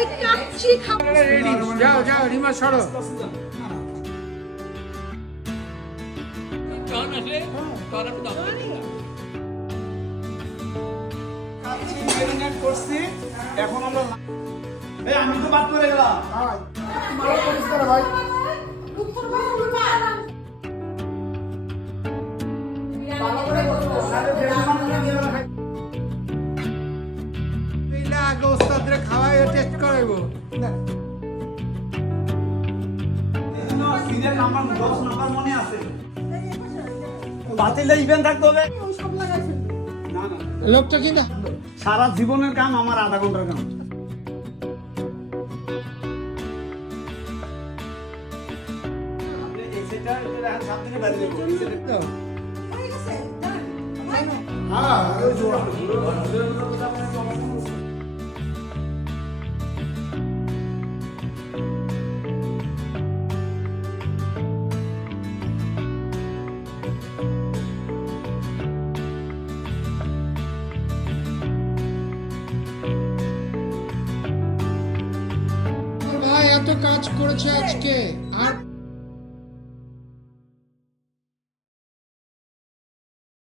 ভাই কাচ্চি খাবো। রেডি, যাও যাও রিমা সরো। কাচ্চি ম্যারিনেট করছি, এখন আমরা আমি তো বাদ করে গেলাম। ভালো পরিষ্কার ভাই। আগে ওস্তাদরে খাওয়াই টেস্ট করাইবো। সিরিয়াল নাম্বার 10 নাম্বার মনে আছে, বাতিলে ইভেন্ট থাকতে হবে। না না, লোকটা কিন্তু সারা জীবনের কাম আমার আধা ঘন্টার কাম। এই সেটা এখন 7 দিনে বাইরে দেব। হ্যাঁ ওই জোড়া। ভাই এত কাজ করেছে আজকে।